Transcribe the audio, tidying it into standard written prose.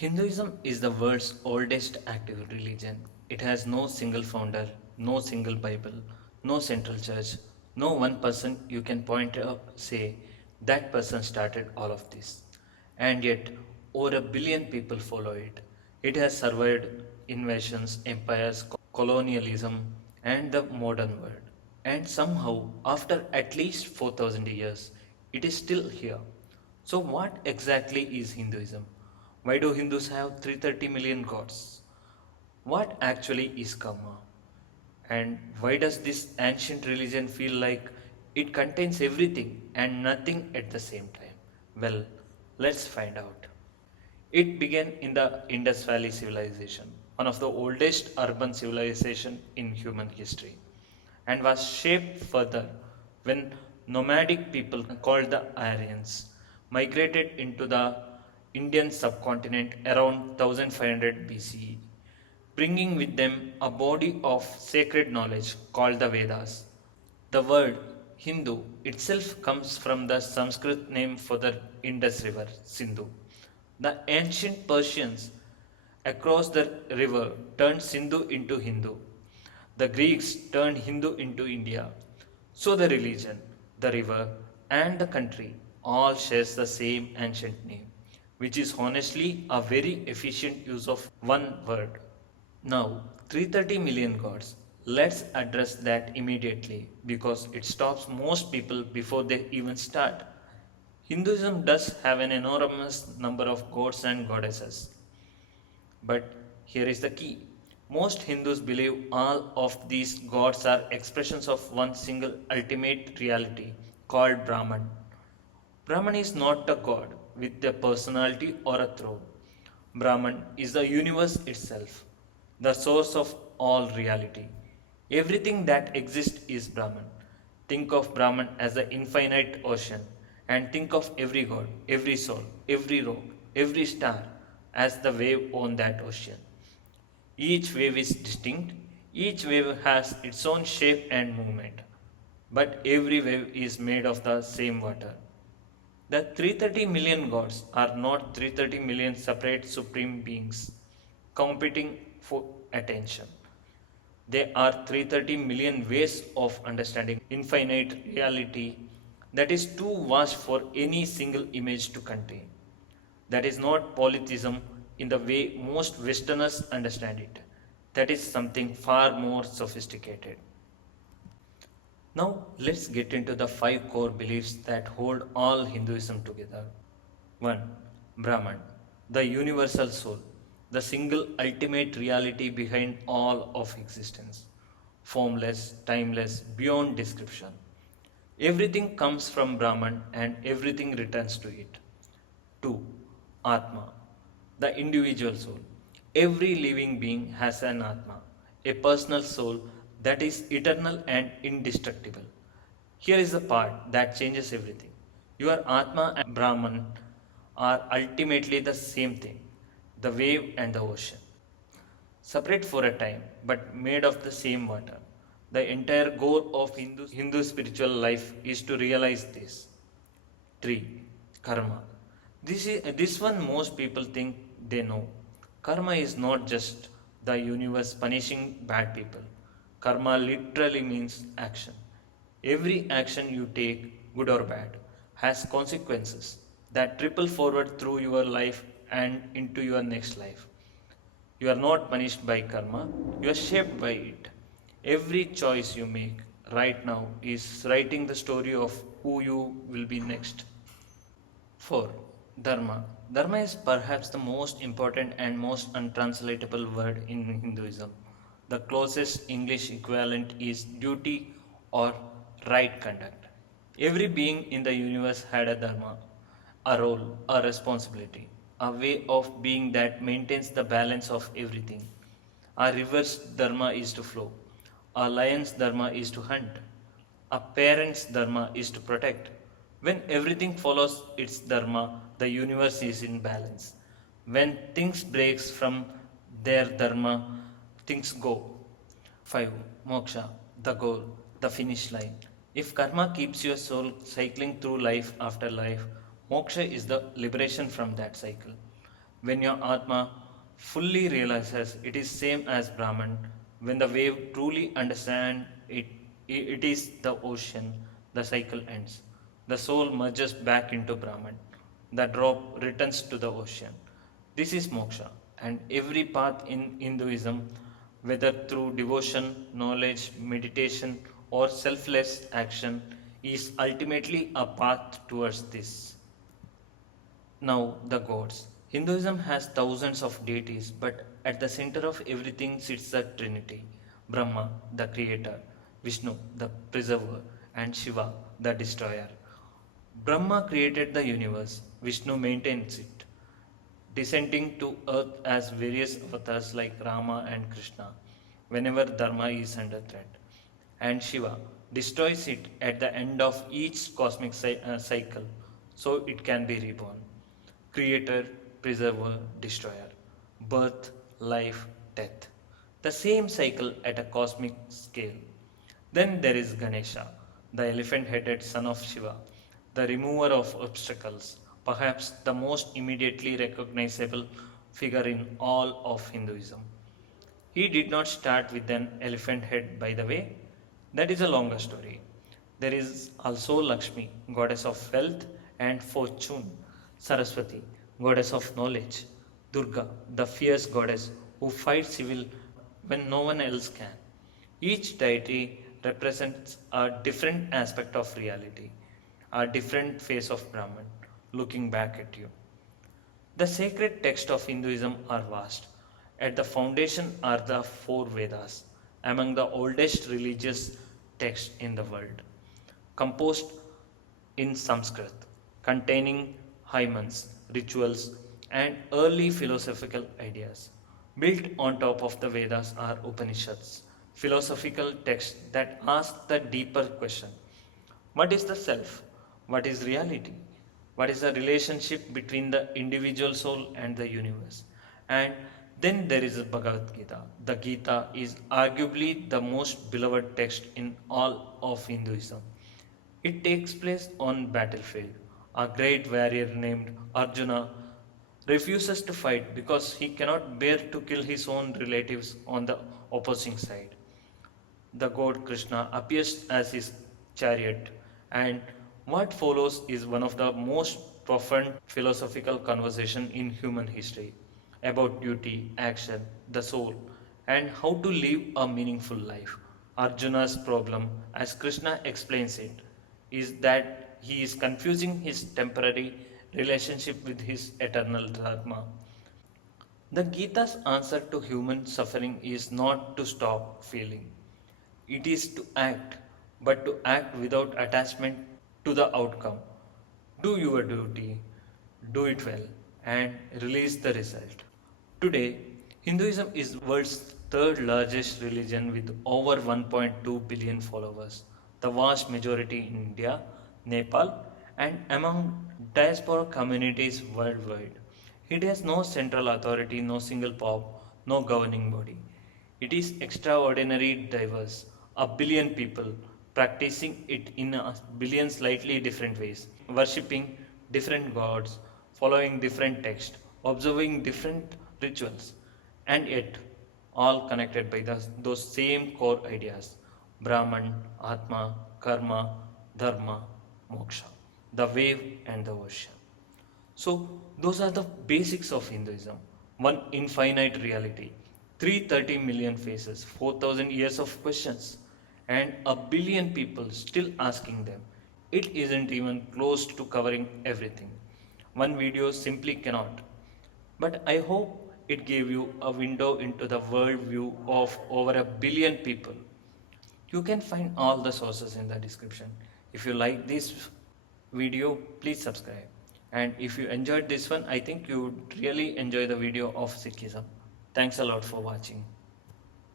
Hinduism is the world's oldest active religion. It has no single founder, no single Bible, no central church, no one person you can point up say that person started all of this. And yet over a billion people follow it. It has survived invasions, empires, colonialism and the modern world. And somehow after at least 4000 years it is still here. So, what exactly is Hinduism? Why do Hindus have 330 million gods? What actually is karma? And why does this ancient religion feel like it contains everything and nothing at the same time? Well, let's find out. It began in the Indus Valley civilization, one of the oldest urban civilization in human history, and was shaped further when nomadic people called the Aryans migrated into the Indian subcontinent around 1500 BCE, bringing with them a body of sacred knowledge called the Vedas. The word Hindu itself comes from the Sanskrit name for the Indus River, Sindhu. The ancient Persians across the river turned Sindhu into Hindu. The Greeks turned Hindu into India. So the religion, the river, and the country all shares the same ancient name, which is honestly a very efficient use of one word. Now, 330 million gods. Let's address that immediately because it stops most people before they even start. Hinduism does have an enormous number of gods and goddesses, but here is the key. Most Hindus believe all of these gods are expressions of one single ultimate reality called Brahman. Brahman is not a god with a personality or a throne. Brahman is the universe itself, the source of all reality. Everything that exists is Brahman. Think of Brahman as the infinite ocean, and think of every god, every soul, every rock, every star as the wave on that ocean. Each wave is distinct, each wave has its own shape and movement, but every wave is made of the same water. The 330 million gods are not 330 million separate supreme beings competing for attention. They are 330 million ways of understanding infinite reality that is too vast for any single image to contain. That is not polytheism in the way most Westerners understand it. That is something far more sophisticated. Now, let's get into the five core beliefs that hold all Hinduism together. 1. Brahman, the universal soul, the single ultimate reality behind all of existence, formless, timeless, beyond description. Everything comes from Brahman and everything returns to it. 2. Atma, the individual soul. Every living being has an Atma, a personal soul that is eternal and indestructible. Here is the part that changes everything. Your Atma and Brahman are ultimately the same thing, the wave and the ocean, separate for a time but made of the same water. The entire goal of Hindu spiritual life is to realize this. 3. Karma. This one most people think they know. Karma is not just the universe punishing bad people. Karma literally means action. Every action you take, good or bad, has consequences that ripple forward through your life and into your next life. You are not punished by karma, you are shaped by it. Every choice you make right now is writing the story of who you will be next. 4. Dharma. Dharma is perhaps the most important and most untranslatable word in Hinduism. The closest English equivalent is duty or right conduct. Every being in the universe had a dharma, a role, a responsibility, a way of being that maintains the balance of everything. A river's dharma is to flow, a lion's dharma is to hunt, a parent's dharma is to protect. When everything follows its dharma, the universe is in balance. When things breaks from their dharma, things go. 5. Moksha, the goal, the finish line. If karma keeps your soul cycling through life after life, moksha is the liberation from that cycle. When your Atma fully realizes it is same as Brahman, when the wave truly understands it, it is the ocean, the cycle ends. The soul merges back into Brahman. The drop returns to the ocean. This is moksha, and every path in Hinduism, whether through devotion, knowledge, meditation, or selfless action, is ultimately a path towards this. Now, the gods. Hinduism has thousands of deities, but at the center of everything sits the Trinity: Brahma, the creator, Vishnu, the preserver, and Shiva, the destroyer. Brahma created the universe, Vishnu maintains it, descending to earth as various avatars like Rama and Krishna whenever Dharma is under threat. And Shiva destroys it at the end of each cosmic cycle so it can be reborn. Creator, preserver, destroyer. Birth, life, death. The same cycle at a cosmic scale. Then there is Ganesha, the elephant headed son of Shiva, the remover of obstacles, perhaps the most immediately recognizable figure in all of Hinduism. He did not start with an elephant head, by the way. That is a longer story. There is also Lakshmi, goddess of wealth and fortune, Saraswati, goddess of knowledge, Durga, the fierce goddess who fights evil when no one else can. Each deity represents a different aspect of reality, a different face of Brahman looking back at you. The sacred texts of Hinduism are vast. At the foundation are the four Vedas, among the oldest religious texts in the world, composed in Sanskrit, containing hymns, rituals, and early philosophical ideas. Built on top of the Vedas are Upanishads, philosophical texts that ask the deeper question: what is the self? What is reality? What is the relationship between the individual soul and the universe? And then there is the Bhagavad Gita. The Gita is arguably the most beloved text in all of Hinduism. It takes place on battlefield. A great warrior named Arjuna refuses to fight because he cannot bear to kill his own relatives on the opposing side. The god Krishna appears as his chariot, and what follows is one of the most profound philosophical conversation in human history about duty, action, the soul, and how to live a meaningful life. Arjuna's problem, as Krishna explains it, is that he is confusing his temporary relationship with his eternal dharma. The Gita's answer to human suffering is not to stop feeling. It is to act, but to act without attachment to the outcome. Do your duty, do it well, and release the result. Today, Hinduism is world's third largest religion with over 1.2 billion followers, the vast majority in India, Nepal, and among diaspora communities worldwide. It has no central authority, no single pope, no governing body. It is extraordinary diverse, a billion people practicing it in a billion slightly different ways, worshipping different gods, following different texts, observing different rituals, and yet all connected by those same core ideas: Brahman, Atma, Karma, Dharma, Moksha, the wave and the ocean. So, those are the basics of Hinduism. One infinite reality, 330 million faces, 4,000 years of questions, and a billion people still asking them. It isn't even close to covering everything. One video simply cannot. But I hope it gave you a window into the world view of over a billion people. You can find all the sources in the description. If you like this video, please subscribe. And if you enjoyed this one, I think you would really enjoy the video of Sikhism. Thanks a lot for watching.